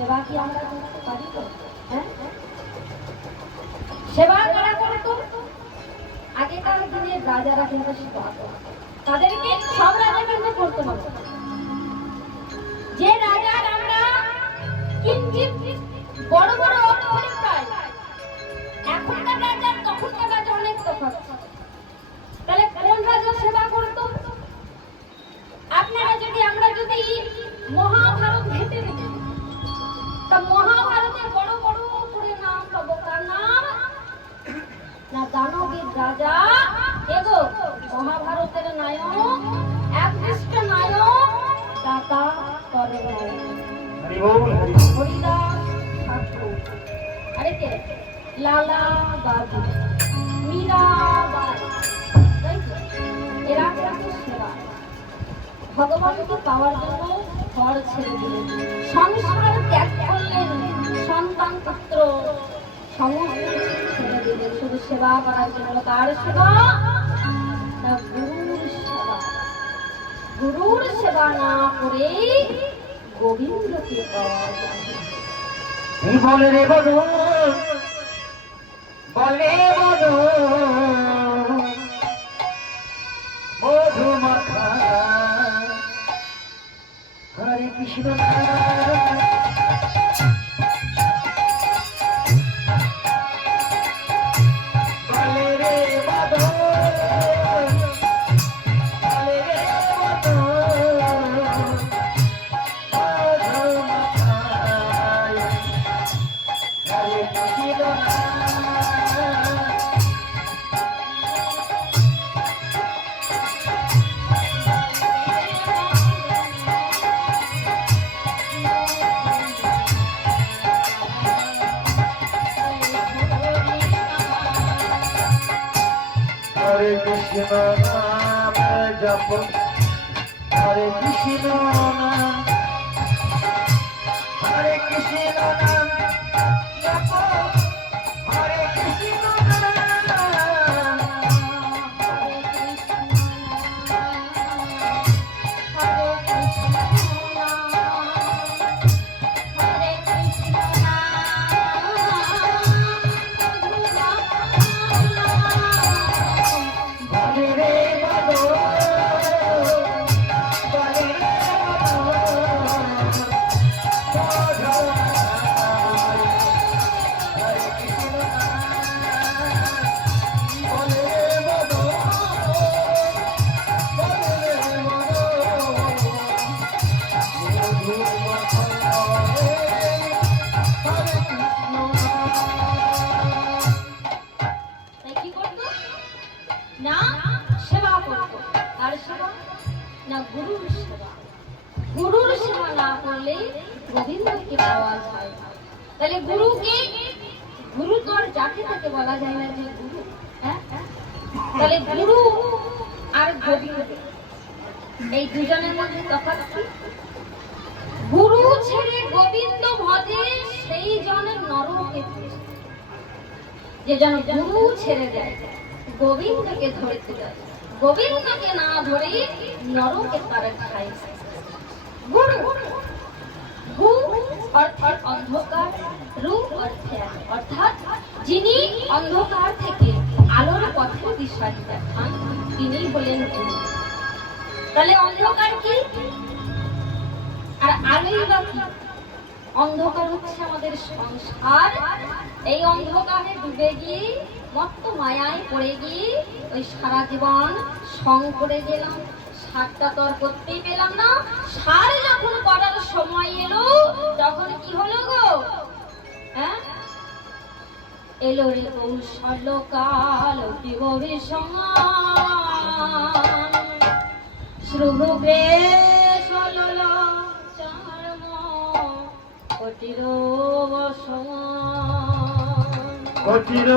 সেবা কি আমরা করতে পারি তো? হ্যাঁ? সেবা আগেকার দিনে রাজারা কিন্তু তাদেরকে সব করতে হবে। যে রাজার আমরা কিঞ্চিত বড় বড় না দানবীর রাজা? এগো মহাভারতের নায়ক একনিষ্ঠ নায়ক দাতা হরিদাস ঠাকুর। আরে কে? লালা বাবু। তাই এরা কিন্তু সেরা। ভগবানকে পাওয়ার জন্য ঘর ছেড়ে দিলেন। সংসার ত্যাগ করলেন সন্তান পুত্র শুধু সেবা করার জন্য কার সেবা। না গুরুর সেবা। গুরুর সেবা না করে গোবিন্দকে পাওয়া যায়। বলে রে বলো? বলে বলো? মধু মাখা হরে কৃষ্ণ। হরে কৃষ্ণ নাম জপ। হরে কৃষ্ণ নাম। হরে কৃষ্ণ নাম জপ। হরে কৃষ্ণ করলে গোবিন্দকে পাওয়া যায়। তাহলে গুরুকে গুরু যাকে তাকে বলা যায় না যে গুরু হ্যাঁ? তাহলে গুরু আর গোবিন্দ। এই দুজনের মধ্যে তফাৎ গুরু ছেড়ে গোবিন্দ ভজে সেই জনের নরকে যে যেন গুরু ছেড়ে দেয় গোবিন্দকে ধরতে যায়। গোবিন্দকে না ধরে নরকে তারা খায় গুরু অর্থাৎ অন্ধকার রু অর্থে অর্থাৎ যিনি অন্ধকার থেকে আলোর পথে দিশারি দেখান তিনি হলেন তাহলে অন্ধকার কি? আর আলোই বা কি? অন্ধকার হচ্ছে আমাদের সংসার এই অন্ধকারে ডুবে গিয়ে, মত্ত মায়ায় পড়ে গিয়ে, ওই সারা জীবন সং করে গেলাম। সারটা তো আর করতেই পেলাম না। সার যখন করার সময় এলো তখন কি হলো গো? হ্যাঁ? এলো রে কৌশল কাল শ্রুভে চলল চর্ম কটির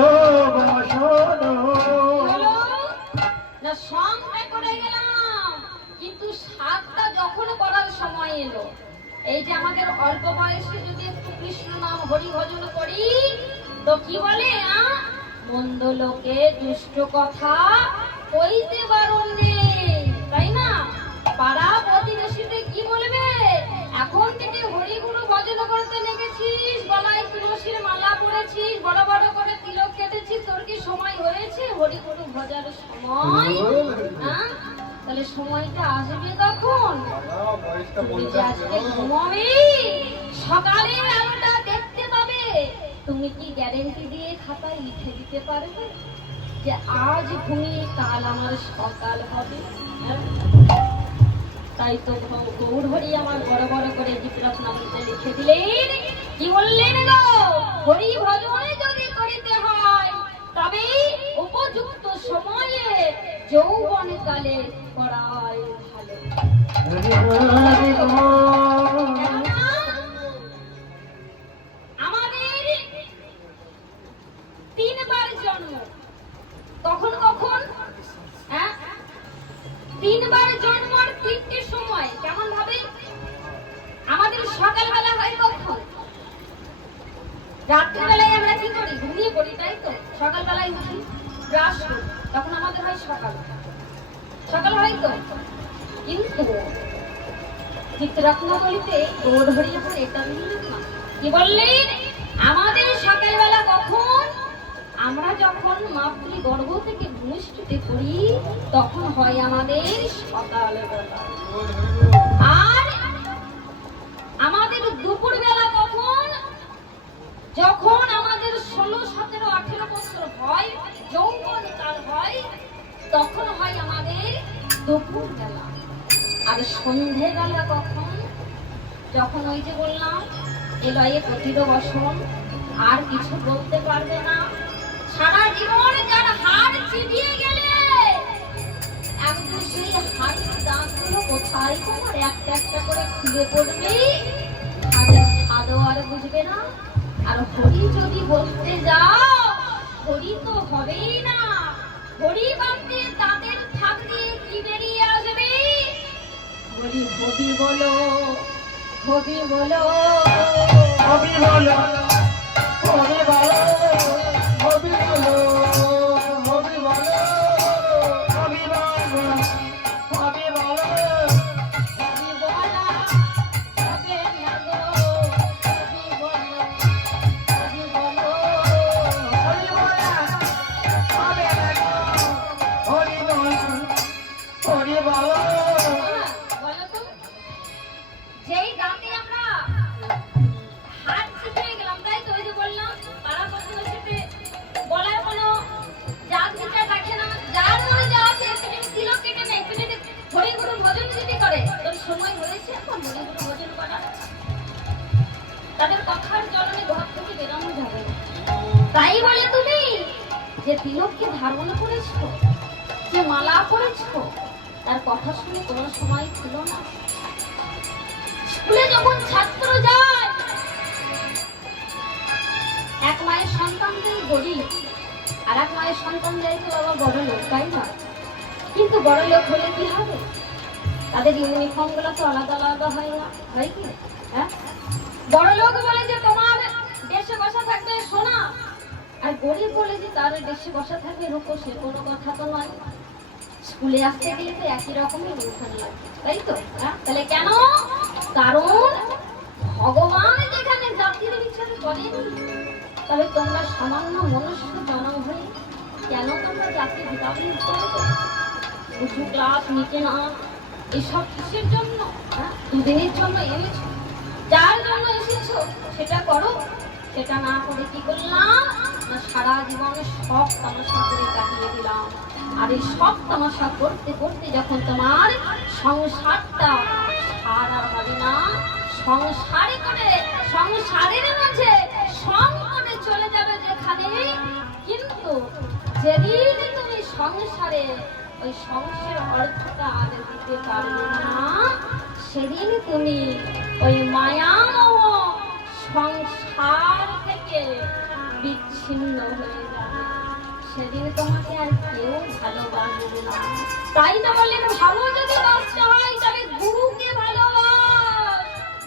বসন হলো? না কিন্তু সাতটা যখন করার সময় এলো, এই যে আমাদের অল্প বয়সে যদি একটু কৃষ্ণ নাম হরি ভজন করি, তো কি বলে? মন্দ লোকে দুষ্ট কথা কইতে বারণ নেই তাই না? পাড়া প্রতিবেশীতে কি বলবে? এখন থেকে হরি গুরু ভজন করতে লেগেছিস গলায় তুলসীর মালা পরেছিস, বড় বড় করে তিলক কেটেছিস, তোর কি সময় হয়েছে হরি গুরু ভজার সময়? সময়টা আসবে বয়সটা তুমি যে আজকে ঘুমাবে? সকালের আলোটা দেখতে পাবে। তুমি কি গ্যারেন্টি দিয়ে খাতায় লিখে দিতে পারবে যে আজ ঘুমিয়ে কাল আমার সকাল হবে? হ্যাঁ? তাই তো গৌর হরি আমার বড় বড় করে বিপ্লব নামতে লিখে দিলেন। কি বললেন গো? হরি ভজনে যদি করিতে হয়, তবে উপযুক্ত সময়ে যৌবন কালে আমাদের তিনবার জন্ম। কখন কখন? হ্যাঁ? তিনবার জন্ম তিনটে সময়, কেমন ভাবে? আমাদের সকালবেলা হয় কখন? রাত্রিবেলায় আমরা কি করি? ঘুমিয়ে পড়ি, তাই তো? সকালবেলায় উঠি। ব্রাশ করি তখন আমাদের হয় সকাল। সকাল হয় তো? কিন্তু চিত্ররত্নকলিতে গৌর হরিপুর এটা কি বললেন আমাদের সকালবেলা কখন? আমরা যখন মাতৃ গর্ভ থেকে ভূমিষ্ঠিতে করি তখন হয় আমাদের সকালবেলা। আর আমাদের দুপুরবেলা কখন? যখন আমাদের ষোলো, সতেরো, আঠেরো বছর হয় যৌবন কাল হয় তখন হয় আমাদের দুপুর বেলা। আর সন্ধেবেলা কখন যখন ওই যে বললাম, এলয়ে প্রতিদ বসন, আর কিছু বলতে পারবে না। সারা জীবন যার হাড় চিবিয়ে গেলে একদিন সেই হাড়ের দাঁতগুলো কোথায়? তোমার একটা একটা করে খুলে পড়বে। হাড়ের স্বাদও আর বুঝবে না। আর হরি যদি বলতে যাও, হরি তো হবেই না। হরি বানতে তাদের থাক দিয়ে কি বেরিয়ে আসবে? বলি হবি বলো হবি বলো হবি বলো। তাই বলে তুমি যে তিলককে ধারণ করেছ, যে মালা করেছ তার কথা শুনে কোনো সময় ছিল না। স্কুলে যখন ছাত্র যায়, এক মায়ের সন্তানদের গরিব, আর এক মায়ের সন্তান যায় তো বাবা বড় লোক, তাই না? কিন্তু বড় লোক হলে কি হবে? তাদের ইউনিফর্মগুলো তো আলাদা আলাদা হয় না হয় কি? হ্যাঁ? বড় লোক বলে যে তোমার দেশে বসা থাকবে সোনা আর গরিব বলে যে তার দেশে বসা থাকে রূপো সে কোনো কথা তো নয়। স্কুলে আসতে গেলে তো একই রকমই অনুষ্ঠান লাগে, তাই তো? হ্যাঁ? তাহলে কেন? কারণ ভগবান যেখানে জাতির বিচার করেন তবে তোমরা সামান্য মনুষ্য জনম হয়ে কেন তোমরা জাতি করবে উঁচু ক্লাস নিচে না? এসব কিসের জন্য? হ্যাঁ? দুদিনের জন্য এনেছো? যার জন্য এসেছ, সেটা করো। সেটা না করে কি করলাম? না সারা জীবন সব তামাশা করে কাটিয়ে দিলাম। আর এই সব তামাশা করতে করতে যখন তোমার সংসারটা সারা হবে না, সংসারে করে, সংসারের মাঝে সংকটে চলে যাবে যেখানে, কিন্তু যেদিন তুমি সংসারে ওই সংসার অর্থটা আর দিতে পারবে না, সেদিন তুমি ওই মায়াময় সংসার থেকে বিচ্ছিন্ন হয়ে যাবে। সেদিন তোমাকে আর কেউ ভালোবাসবে না। তাই না বললেন ভালো যদি বাঁচতে হয়, তবে গুরুকে ভালোবাস।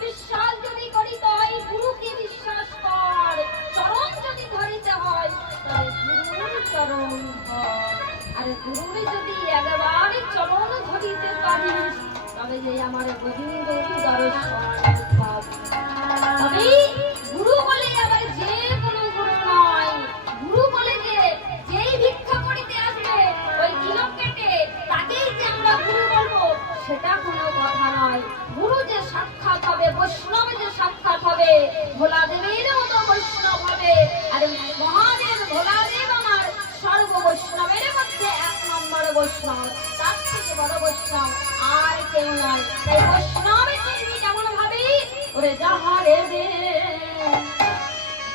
বিশ্বাস যদি করিতে হয় গুরুকে বিশ্বাস কর। চরণ যদি ধরিতে হয় তবে গুরুর চরণ আর গুরুর যদি একবারে চরণ ধরিতে পারিস, তবে যে আমার গোবিন্দ দর্শন তবে বৈষ্ণব যে সাক্ষাৎ হবে ভোলা দেবেরও তো বৈষ্ণব হবে আর মহাদেব ভোলা দেব আমার সর্ব বৈষ্ণবের মধ্যে এক নম্বর বৈষ্ণব, তার থেকে বড় বৈষ্ণব আর কেউ নয় তাই বৈষ্ণবের চিহ্নি কেমন ভাবি, ওরে যাহারে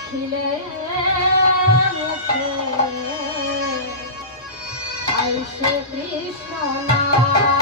খিলে আর সে কৃষ্ণ নাম।